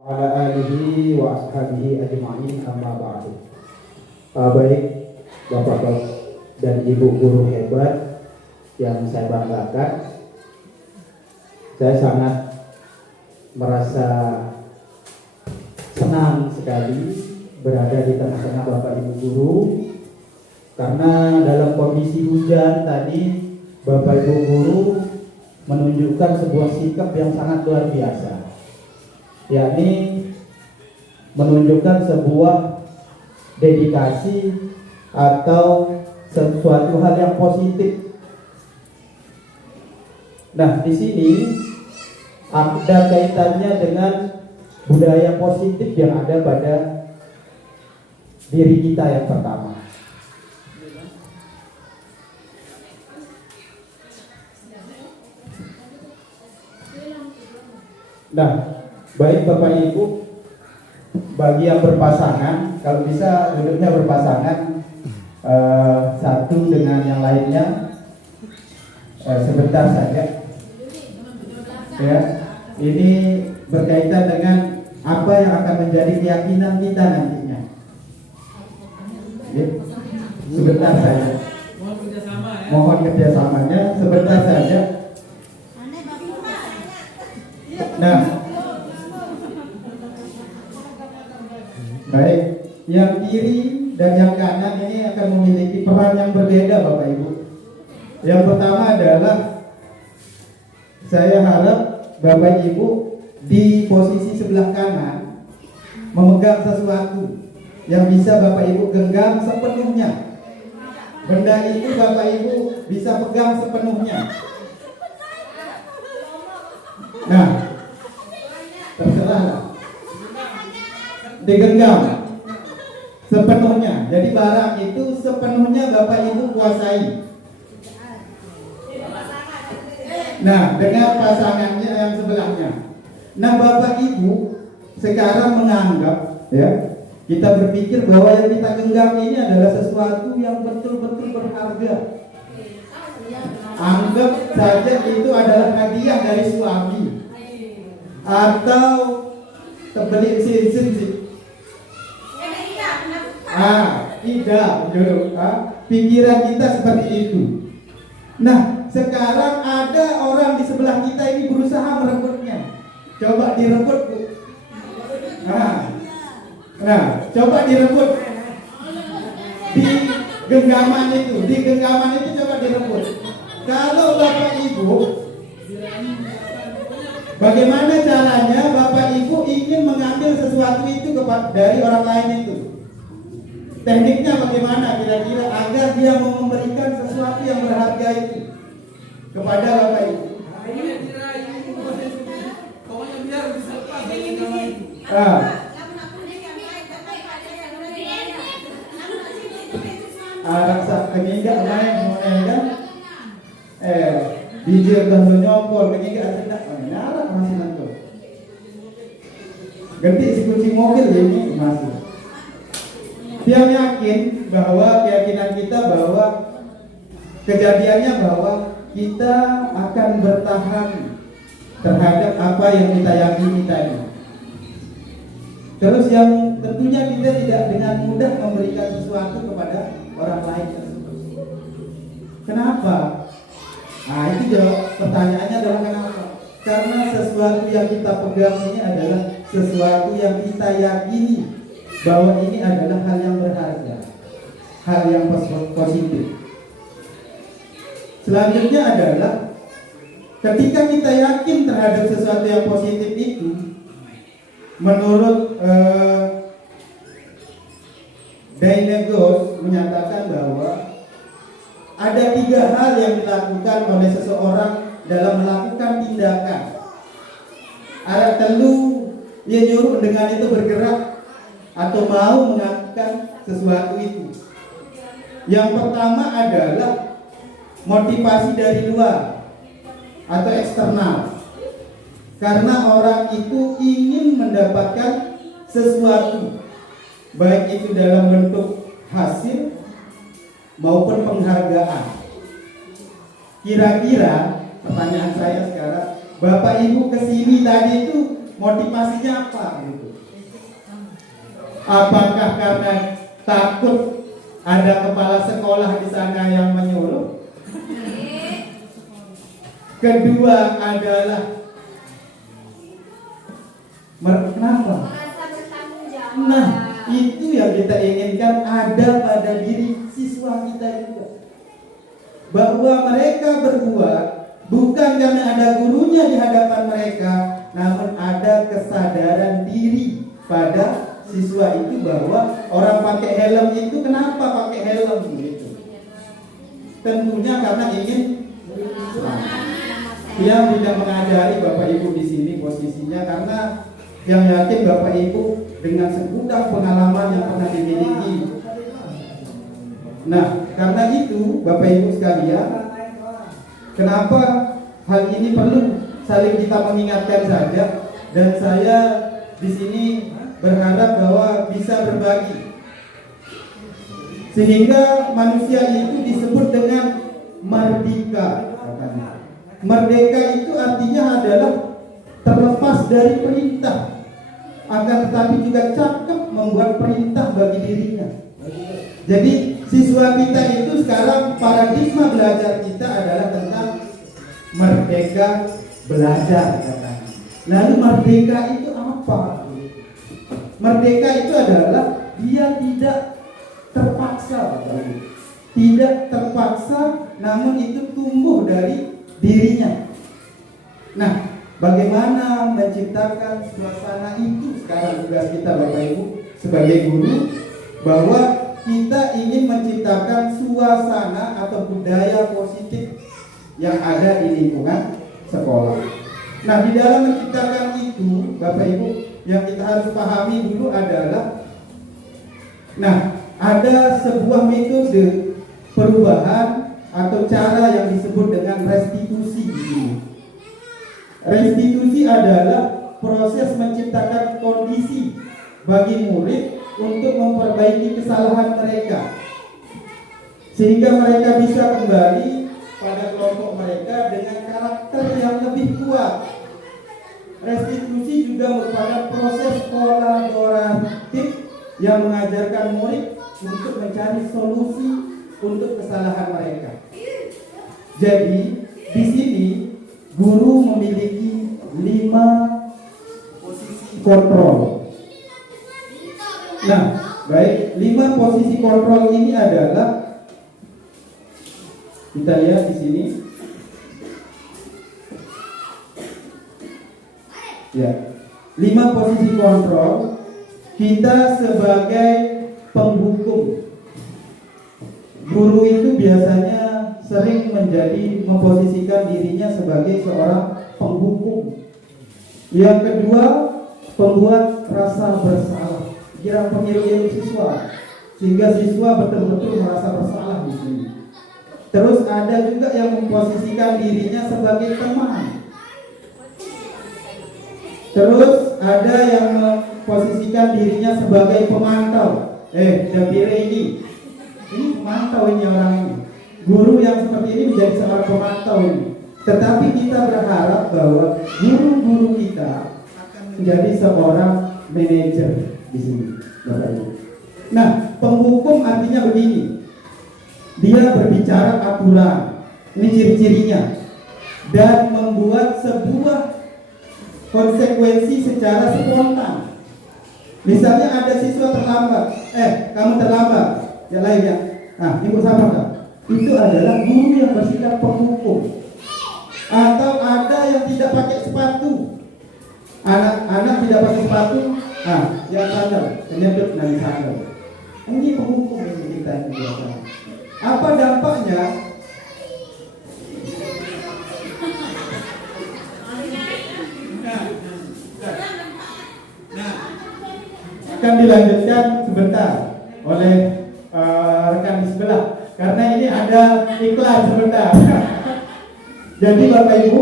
Ala alihi wa ashabihi ajma'in amma ba'du. Baik Bapak dan Ibu guru hebat yang saya banggakan, saya sangat merasa senang sekali berada di tengah-tengah Bapak Ibu guru, karena dalam kondisi hujan tadi Bapak Ibu guru menunjukkan sebuah sikap yang sangat luar biasa, yakni menunjukkan sebuah dedikasi atau sesuatu hal yang positif. Nah, di sini ada kaitannya dengan budaya positif yang ada pada diri kita yang pertama. Nah, baik Bapak Ibu, bagi yang berpasangan, kalau bisa duduknya berpasangan, satu dengan yang lainnya, sebentar saja. Ya, ini berkaitan dengan apa yang akan menjadi keyakinan kita nantinya. Ya, sebentar saja. Mohon kerjasamanya, sebentar saja. Nah, baik, yang kiri dan yang kanan ini akan memiliki peran yang berbeda Bapak Ibu. Yang pertama adalah saya harap Bapak Ibu di posisi sebelah kanan memegang sesuatu yang bisa Bapak Ibu genggam sepenuhnya. Benda itu Bapak Ibu bisa pegang sepenuhnya. Nah, terserah digenggam sepenuhnya. Jadi barang itu sepenuhnya Bapak Ibu kuasai. Nah, dengan pasangannya yang sebelahnya. Nah, Bapak Ibu sekarang menganggap, ya, kita berpikir bahwa yang kita genggam ini adalah sesuatu yang betul-betul berharga. Anggap saja itu adalah hadiah dari suami atau terbeli sih. Tidak, pikiran kita seperti itu. Nah, sekarang ada orang di sebelah kita ini berusaha merebutnya. Coba direbut, Bu. Nah, coba direbut. Di genggaman itu coba direbut. Kalau Bapak Ibu, bagaimana caranya Bapak Ibu ingin mengambil sesuatu itu dari orang lain itu? Tekniknya bagaimana kira-kira agar dia mau memberikan sesuatu yang berharga itu kepada Bapak Ibu? Raksa kengiga main kan? Bijir dan nyopol kengiga tidak nyala masih nanti. Ganti si kunci mobil ini masih. Dia yakin bahwa keyakinan kita bahwa kejadiannya bahwa kita akan bertahan terhadap apa yang kita yakini tadi. Terus yang tentunya kita tidak dengan mudah memberikan sesuatu kepada orang lain tersebut. Kenapa? Nah, itu jawab pertanyaannya adalah kenapa? Karena sesuatu yang kita pegang ini adalah sesuatu yang kita yakini bahwa ini adalah hal yang berharga, hal yang positif. Selanjutnya adalah ketika kita yakin terhadap sesuatu yang positif itu, menurut Dainegos menyatakan bahwa ada 3 hal yang dilakukan oleh seseorang dalam melakukan tindakan. Arah telu ia nyuruh dengan itu bergerak atau mau melakukan sesuatu itu. Yang pertama adalah motivasi dari luar atau eksternal. Karena orang itu ingin mendapatkan sesuatu, baik itu dalam bentuk hasil maupun penghargaan. Kira-kira pertanyaan saya sekarang, Bapak Ibu kesini tadi itu motivasinya apa gitu? Apakah karena takut ada kepala sekolah di sana yang menyuruh? Kedua adalah kenapa? Nah, itu yang kita inginkan ada pada diri siswa kita juga. Bahwa mereka berbuat bukan karena ada gurunya di hadapan mereka, namun ada kesadaran diri pada siswa itu bahwa orang pakai helm itu kenapa pakai helm gitu. Tentunya karena ingin yang tidak mengajari Bapak Ibu di sini posisinya, karena yang yakin Bapak Ibu dengan segudang pengalaman yang pernah dimiliki. Nah, karena itu Bapak Ibu sekalian, kenapa hal ini perlu saling kita mengingatkan saja, dan saya di sini berharap bahwa bisa berbagi sehingga manusia itu disebut dengan merdeka. Merdeka itu artinya adalah terlepas dari perintah, akan tetapi juga cakap membuat perintah bagi dirinya. Jadi siswa kita itu sekarang paradigma belajar kita adalah tentang merdeka belajar katanya. Lalu merdeka itu apa? Merdeka itu adalah dia tidak terpaksa, tidak terpaksa, namun itu tumbuh dari dirinya. Nah, bagaimana menciptakan suasana itu sekarang tugas kita Bapak Ibu sebagai guru, bahwa kita ingin menciptakan suasana atau budaya positif yang ada di lingkungan sekolah. Nah, di dalam menciptakan itu Bapak Ibu, yang kita harus pahami dulu adalah, nah, ada sebuah metode perubahan atau cara yang disebut dengan restitusi. Restitusi adalah proses menciptakan kondisi bagi murid untuk memperbaiki kesalahan mereka, sehingga mereka bisa kembali pada kelompok mereka dengan karakter yang lebih kuat. Restitusi juga merupakan proses kolaboratif yang mengajarkan murid untuk mencari solusi untuk kesalahan mereka. Jadi di sini guru memiliki 5 posisi kontrol. Nah, baik, 5 posisi kontrol ini adalah, kita lihat di sini. Ya, 5 posisi kontrol. Kita sebagai penghukum, guru itu biasanya sering memposisikan dirinya sebagai seorang penghukum. Yang kedua, pembuat rasa bersalah, yang pengirim siswa, sehingga siswa betul-betul merasa bersalah di sini. Terus ada juga yang memposisikan dirinya sebagai teman. Terus ada yang memposisikan dirinya sebagai pemantau. Dabire ini pemantau ini orang ini. Guru yang seperti ini menjadi seorang pemantau ini. Tetapi kita berharap bahwa guru-guru kita akan menjadi seorang manajer di sini, Bapak Ibu. Nah, penghukum artinya begini. Dia berbicara aturan, ini ciri-cirinya, dan membuat sebuah konsekuensi secara spontan. Misalnya ada siswa terlambat, kamu terlambat, yang lainnya. Nah, ibu sama tak? Itu adalah guru yang bersikap penghukum. Atau ada yang tidak pakai sepatu, anak-anak tidak pakai sepatu, yang sandal, penyedot dari sandal. Ini penghukum yang kita biasa. Apa dampaknya? Akan dilanjutkan sebentar oleh rekan di sebelah, karena ini ada iklan sebentar. Jadi Bapak Ibu,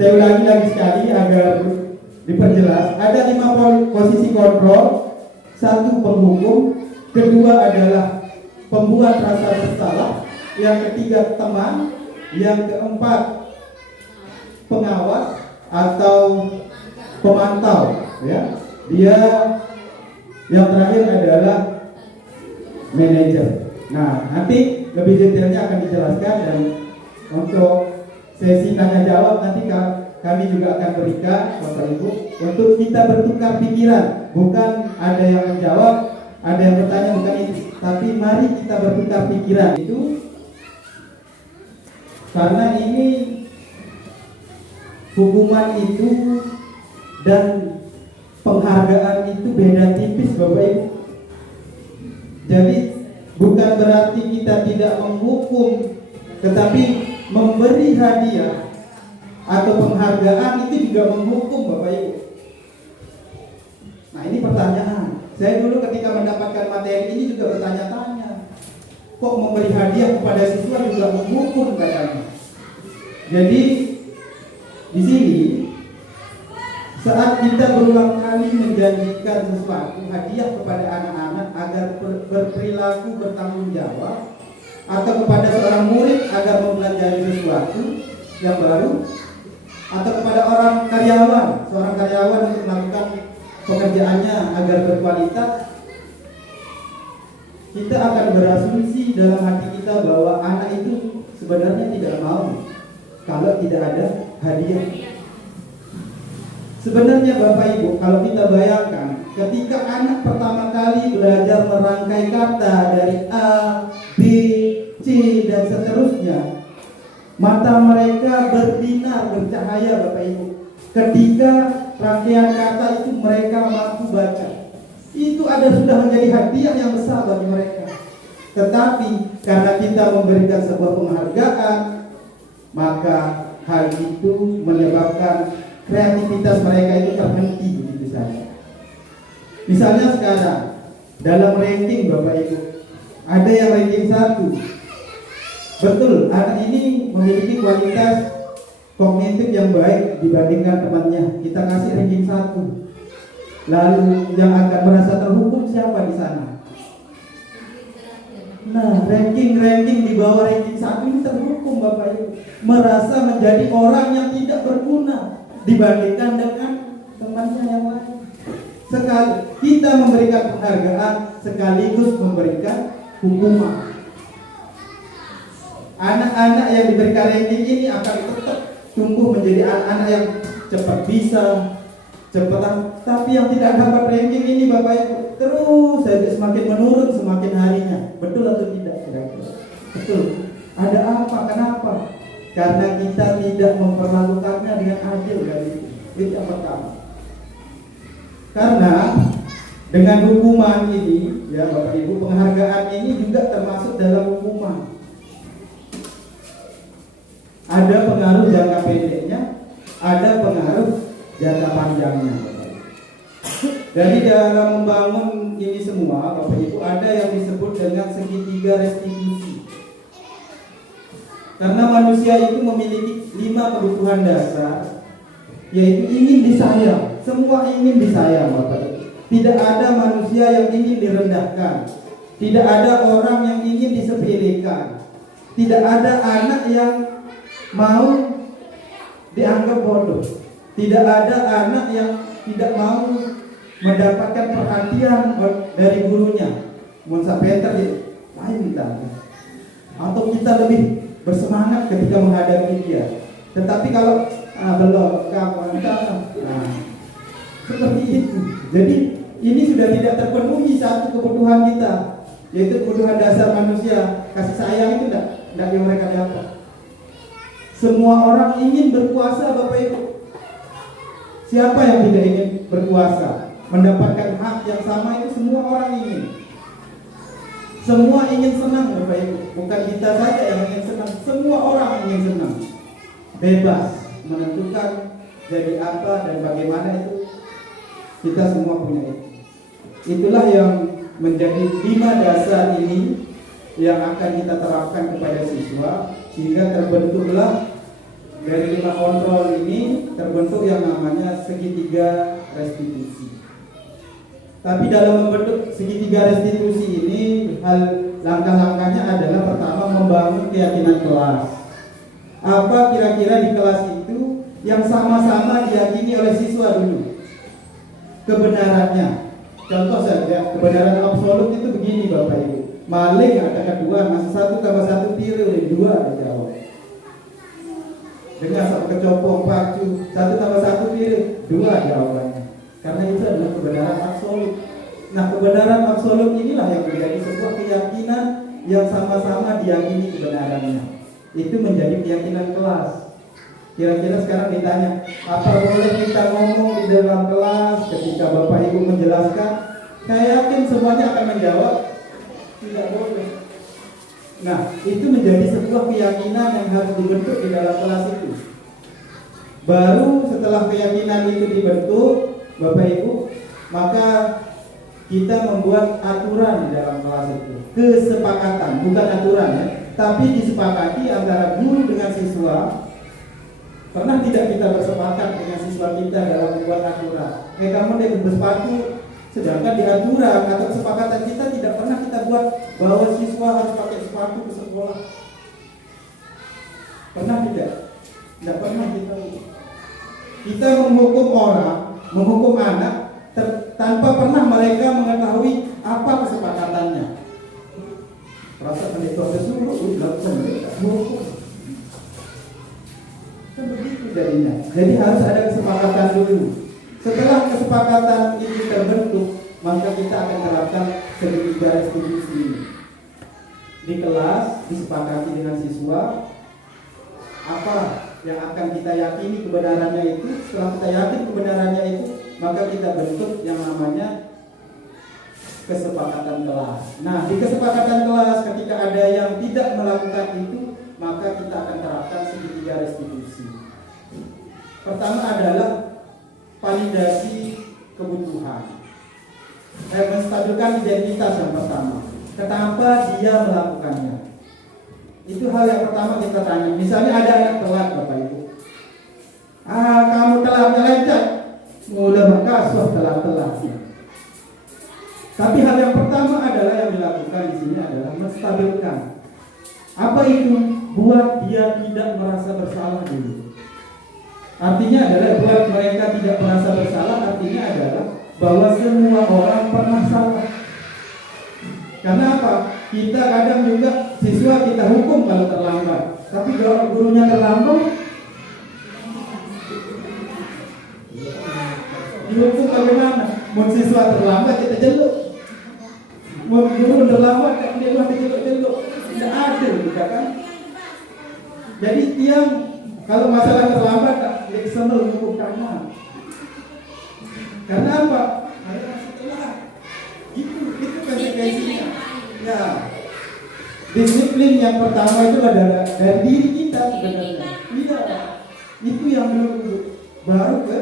saya ulangi lagi sekali agar diperjelas. Ada 5 posisi kontrol. 1 penghukum, kedua adalah pembuat rasa bersalah, yang ketiga teman, yang keempat pengawas atau pemantau, ya. Dia yang terakhir adalah manajer. Nah, nanti lebih detailnya akan dijelaskan, dan untuk sesi tanya jawab nanti kami juga akan berikan Bapak Ibu untuk kita bertukar pikiran. Bukan ada yang menjawab, ada yang bertanya, bukan itu, tapi mari kita bertukar pikiran. Itu karena ini hukuman itu dan penghargaan itu beda tipis Bapak Ibu. Jadi bukan berarti kita tidak menghukum, tetapi memberi hadiah atau penghargaan itu juga menghukum Bapak Ibu. Nah, ini pertanyaan. Saya dulu ketika mendapatkan materi ini juga bertanya-tanya, kok memberi hadiah kepada siswa juga menghukum katanya. Jadi di sini saat kita berulang kali menjanjikan sesuatu hadiah kepada anak-anak agar berperilaku bertanggung jawab, atau kepada seorang murid agar mempelajari sesuatu yang baru, atau kepada seorang karyawan untuk melakukan pekerjaannya agar berkualitas, kita akan berasumsi dalam hati kita bahwa anak itu sebenarnya tidak mau kalau tidak ada hadiah. Sebenarnya Bapak Ibu, kalau kita bayangkan, ketika anak pertama kali belajar merangkai kata dari A, B, C, dan seterusnya, mata mereka berbinar, bercahaya Bapak Ibu. Ketika rangkaian kata itu mereka mampu baca, itu sudah menjadi hadiah yang besar bagi mereka. Tetapi karena kita memberikan sebuah penghargaan, maka hal itu menyebabkan kreativitas mereka itu terhenti begitu saja. Misalnya sekarang dalam ranking Bapak Ibu, ada yang ranking 1. Betul, anak ini memiliki kualitas kognitif yang baik dibandingkan temannya. Kita kasih ranking 1. Lalu yang akan merasa terhukum siapa di sana? Nah, ranking di bawah ranking 1 ini terhukum Bapak Ibu, merasa menjadi orang yang tidak berguna dibandingkan dengan temannya yang lain. Sekali kita memberikan penghargaan sekaligus memberikan hukuman. Anak-anak yang diberikan ranking ini akan tetap tumbuh menjadi anak-anak yang cepat bisa, cepat. Tapi yang tidak dapat ranking ini Bapak Ibu terus saja semakin menurun semakin harinya. Betul atau tidak? Betul. Ada apa? Kenapa? Karena kita tidak memperlakukannya dengan adil dari itu yang pertama. Karena dengan hukuman ini, ya Bapak Ibu, penghargaan ini juga termasuk dalam hukuman. Ada pengaruh jangka pendeknya, ada pengaruh jangka panjangnya. Dari dalam membangun ini semua, Bapak Ibu, ada yang disebut dengan segitiga restitusi. Karena manusia itu memiliki 5 kebutuhan dasar, yaitu ingin disayang. Semua ingin disayang Bapak Ibu. Tidak ada manusia yang ingin direndahkan. Tidak ada orang yang ingin disepelekan. Tidak ada anak yang mau dianggap bodoh. Tidak ada anak yang tidak mau mendapatkan perhatian dari gurunya. Monsa Peter lain kita. Atau kita lebih bersemangat ketika menghadapi dia. Tetapi kalau belum kapan, nah seperti itu. Jadi ini sudah tidak terpenuhi satu kebutuhan kita, yaitu kebutuhan dasar manusia. Kasih sayang itu tidak yang mereka dapat. Semua orang ingin berkuasa Bapak Ibu. Siapa yang tidak ingin berkuasa? Mendapatkan hak yang sama itu semua orang ingin. Semua ingin senang Bapak Ibu. Bukan kita saja yang ingin senang, semua orang ingin senang. Bebas menentukan jadi apa dan bagaimana itu kita semua punya itu. Itulah yang menjadi 5 dasar ini yang akan kita terapkan kepada siswa, sehingga terbentuklah dari 5 kontrol ini terbentuk yang namanya segitiga restitusi. Tapi dalam membentuk segitiga restitusi ini, langkah-langkahnya adalah pertama membangun keyakinan kelas. Apa kira-kira di kelas itu yang sama-sama diyakini oleh siswa dulu? kebenarannya. Contoh saja, kebenaran absolut itu begini Bapak Ibu. Maling ada kedua, masih 1 tambah 1 piring, 2 ada jawab. Dengan satu kecopong pacu, 1 tambah 1 piring, 2 jawabannya. Karena itu adalah kebenaran absolut. Nah, kebenaran absolut inilah yang menjadi sebuah keyakinan yang sama-sama diyakini kebenarannya. Itu menjadi keyakinan kelas. Kira-kira sekarang ditanya, apa boleh kita ngomong di dalam kelas ketika Bapak Ibu menjelaskan? Saya yakin semuanya akan menjawab, tidak boleh. Nah, itu menjadi sebuah keyakinan yang harus dibentuk di dalam kelas itu. Baru setelah keyakinan itu dibentuk, Bapak Ibu, maka kita membuat aturan di dalam kelas itu. Kesepakatan, bukan aturan ya, tapi disepakati antara guru dengan siswa. Pernah tidak kita bersepakat dengan siswa kita dalam membuat aturan? Kamu deh bersepatu, sedangkan di aturan atau kesepakatan kita tidak pernah kita buat bahwa siswa harus pakai sepatu ke sekolah. Pernah tidak? Tidak pernah kita. Kita menghukum orang, menghukum anak tanpa pernah mereka mengetahui apa kesepakatannya. Rasa pendeta suruh dilakukan mereka hukum. Kan begitu jadinya. Jadi harus ada kesepakatan dulu. Setelah kesepakatan ini terbentuk, maka kita akan terapkan segitiga restitusi ini. Di kelas disepakati dengan siswa apa yang akan kita yakini kebenarannya itu. Setelah kita yakin kebenarannya itu, maka kita bentuk yang namanya kesepakatan kelas. Nah, di kesepakatan kelas ketika ada yang tidak melakukan itu, maka kita akan terapkan segitiga restitusi. Pertama adalah validasi kebutuhan. Menstabilkan identitas yang pertama. Kenapa dia melakukannya? Itu hal yang pertama kita tanya. Misalnya ada anak telat Bapak Ibu. Kamu telat lecet. Mulai berkasuh telat-telat. Tapi hal yang pertama adalah yang dilakukan di sini adalah menstabilkan. Apa itu? Buat dia tidak merasa bersalah dulu. Artinya adalah buat mereka tidak merasa bersalah. Artinya adalah bahwa semua orang pernah salah. Karena apa? Kita kadang juga siswa kita hukum kalau terlambat. Tapi kalau gurunya terlambat, dihukum bagaimana? Mau siswa terlambat kita jeluk. Mau guru terlambat dia mah dijeluk-jeluk. Tidak adil juga kan? Jadi tiang kalau masalah terlambat dia semel hukum kanan. Karena apa? Ada setelah itu konsekuensinya. Ya, disiplin yang pertama itu adalah dari diri kita sebenarnya. Iya, itu yang dulu baru ke